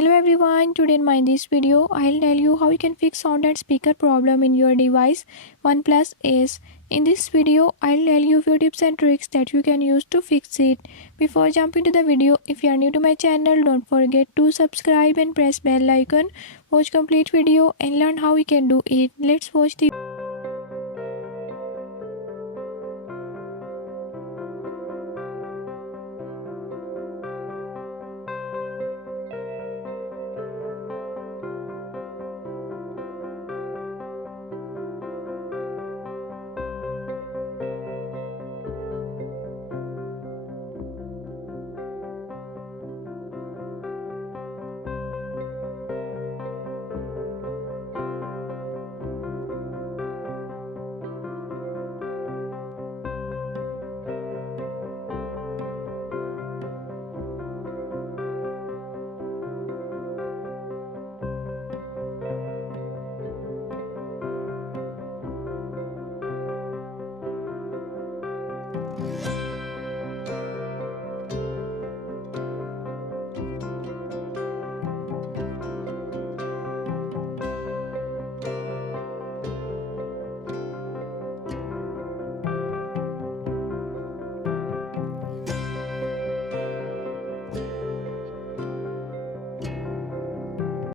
Hello everyone, today in this video I'll tell you how you can fix sound and speaker problem in your device OnePlus Ace. In this video I'll tell you few tips and tricks that you can use to fix it. Before jumping to the video, if you are new to my channel, don't forget to subscribe and press bell icon. Watch complete video and learn how we can do it. Let's watch the